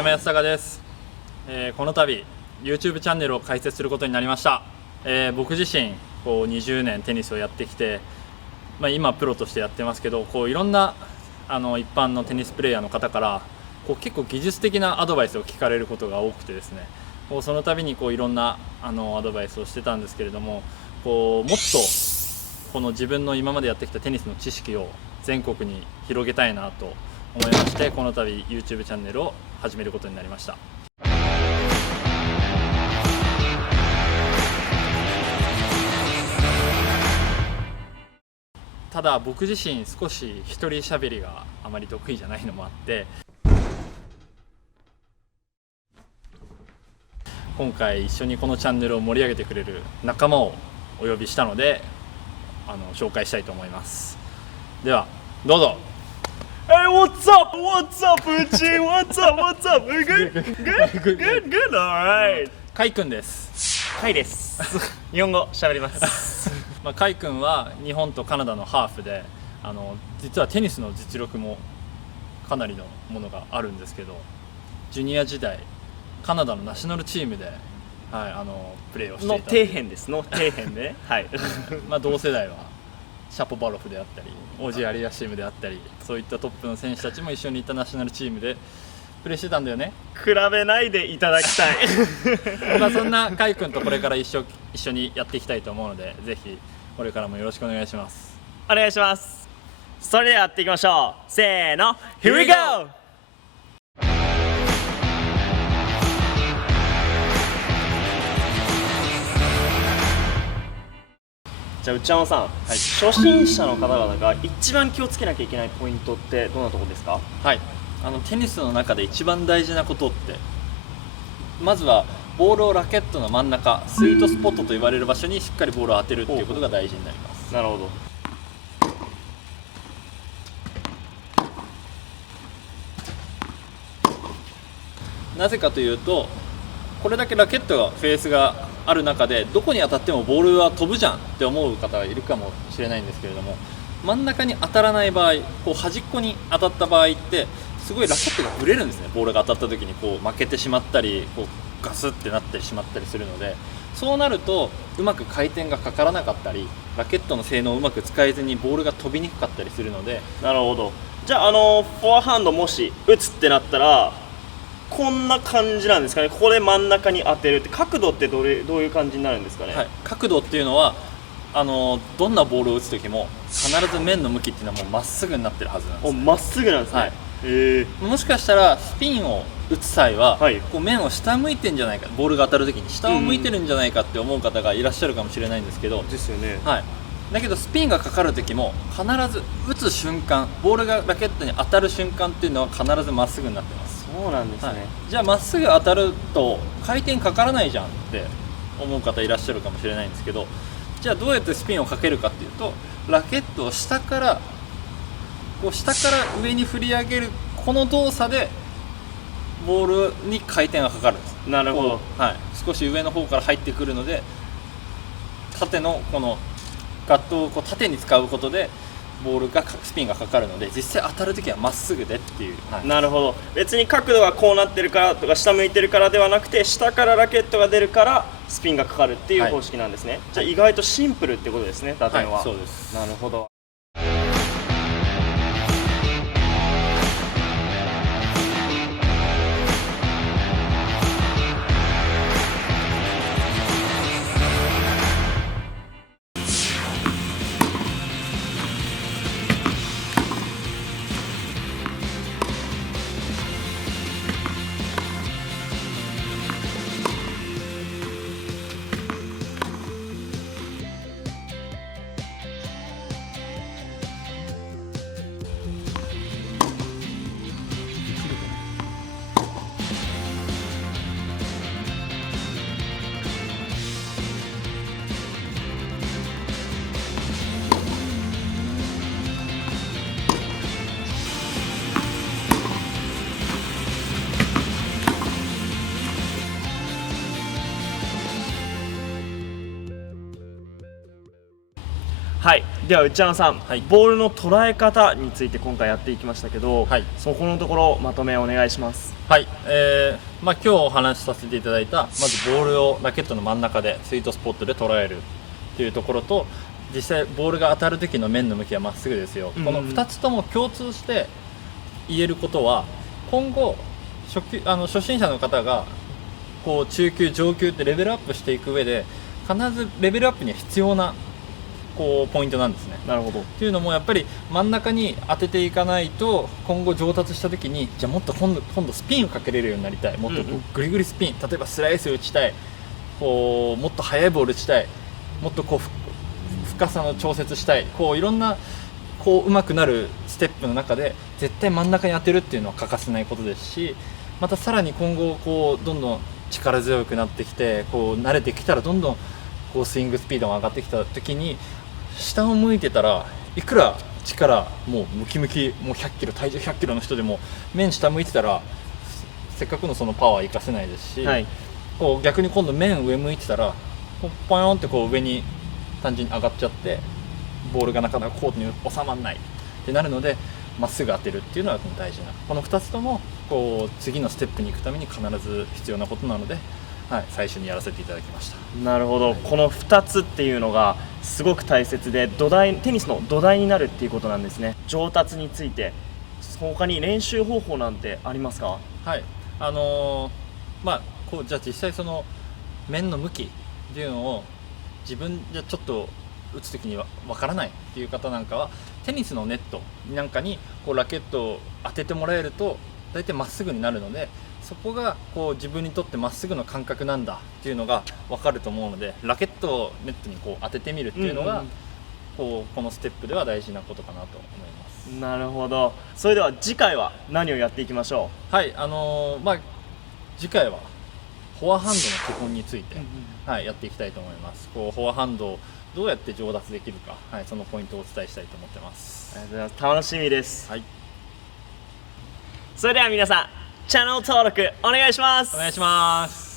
山康隆です。この度 YouTube チャンネルを開設することになりました。僕自身20年テニスをやってきて、今プロとしてやってますけど、いろんな一般のテニスプレーヤーの方から結構技術的なアドバイスを聞かれることが多くてですね、その度にいろんなアドバイスをしてたんですけれども、もっと自分の今までやってきたテニスの知識を全国に広げたいなと思いまして、この度 YouTube チャンネルを始めることになりました。ただ僕自身少し一人喋りがあまり得意じゃないのもあって、今回一緒にこのチャンネルを盛り上げてくれる仲間をお呼びしたので紹介したいと思います。ではどうぞ。Hey, what's up? What's up, Uchi? What's up? What's up? Good? Good? Good? Good? Alright. カイくんです。カイです。日本語喋ります。カイくんは日本とカナダのハーフで、実はテニスの実力もかなりのものがあるんですけど、ジュニア時代カナダのナショナルチームで、プレーをしていたの底辺です。の底辺で、はい。同世代はシャポバロフであったりオジー・アリアシムであったり、そういったトップの選手たちも一緒にいたナショナルチームでプレーしてたんだよね。比べないでいただきたい。そんなカイ君とこれから一緒にやっていきたいと思うので、ぜひこれからもよろしくお願いします。お願いします。それではやっていきましょう。せーの Here we go! じゃあ内山さん、初心者の方々が一番気をつけなきゃいけないポイントってどんなところですか？はい、テニスの中で一番大事なことって、まずはボールをラケットの真ん中、スイートスポットと言われる場所にしっかりボールを当てるっていうことが大事になります。なるほど。なぜかというと、これだけラケットがフェースがある中でどこに当たってもボールは飛ぶじゃんって思う方がいるかもしれないんですけれども、真ん中に当たらない場合、端っこに当たった場合ってすごいラケットがぶれるんですね。ボールが当たった時に負けてしまったりガスってなってしまったりするので、そうなるとうまく回転がかからなかったり、ラケットの性能をうまく使えずにボールが飛びにくかったりするので。なるほど。じゃあフォアハンドもし打つってなったらこんな感じなんですかね。ここで真ん中に当てるって、角度ってどういう感じになるんですかね。はい、角度っていうのはどんなボールを打つ時も必ず面の向きっていうのはもうまっすぐになってるはずなんです、ね。まっすぐなんですね。はい、もしかしたらスピンを打つ際は、面を下向いてんじゃないか、ボールが当たる時に下を向いてるんじゃないかって思う方がいらっしゃるかもしれないんですけど、ですよね。はい、だけどスピンがかかる時も必ず打つ瞬間、ボールがラケットに当たる瞬間っていうのは必ずまっすぐになってます。そうなんですね。じゃあまっすぐ当たると回転かからないじゃんって思う方いらっしゃるかもしれないんですけど、じゃあどうやってスピンをかけるかっていうと、ラケットを下から上に振り上げるこの動作でボールに回転がかかるんです。なるほど。少し上の方から入ってくるので、縦のこのガットを縦に使うことでボールがスピンがかかるので、実際当たるときはまっすぐでっていう、なるほど。別に角度がこうなってるからとか下向いてるからではなくて、下からラケットが出るからスピンがかかるっていう方式なんですね。じゃあ意外とシンプルってことですね、打点は。そうです。なるほど。では内山さん、はい、ボールの捉え方について今回やっていきましたけど、はい、そこのところまとめお願いします。はい、今日お話しさせていただいた、まずボールをラケットの真ん中でスイートスポットで捉えるというところと、実際ボールが当たる時の面の向きはまっすぐですよ、この2つとも共通して言えることは、今後初心者の方がこう中級上級ってレベルアップしていく上で必ずレベルアップには必要なこうポイントなんですね。なるほど。っていうのもやっぱり真ん中に当てていかないと、今後上達した時にじゃあもっと今度スピンをかけれるようになりたい、もっとこうグリグリスピン、例えばスライス打ちたい、こうもっと速いボール打ちたい、もっとこう深さの調節したい、こういろんなこう上手くなるステップの中で絶対真ん中に当てるっていうのは欠かせないことですし、またさらに今後こうどんどん力強くなってきて、こう慣れてきたらどんどんこうスイングスピードが上がってきた時に、下を向いてたらいくら力もうムキムキ、もう100キロ体重100キロの人でも面下向いてたらせっかくのそのパワー生かせないですし、はい、こう逆に今度面上向いてたらこうポヨンってこう上に単純に上がっちゃってボールがなかなかコートに収まらないってなるので、まっすぐ当てるっていうのは大事な、この2つともこう次のステップに行くために必ず必要なことなので、はい、最初にやらせていただきました。なるほど、はい、この2つっていうのがすごく大切でテニスの土台になるっていうことなんですね。上達について他に練習方法なんてありますか？はい、こうじゃあ実際その面の向きっていうのを自分じゃちょっと打つ時には分からないっていう方なんかは、テニスのネットなんかにこうラケットを当ててもらえると大体まっすぐになるので、そこがこう自分にとってまっすぐの感覚なんだっていうのが分かると思うので、ラケットをネットにこう当ててみるっていうのが、このステップでは大事なことかなと思います。なるほど。それでは次回は何をやっていきましょう？はい、次回はフォアハンドの基本について、はい、やっていきたいと思います。こうフォアハンドをどうやって上達できるか、はい、そのポイントをお伝えしたいと思ってます。ありがとうございます。楽しみです。はい、それでは皆さんチャンネル登録お願いします。お願いします。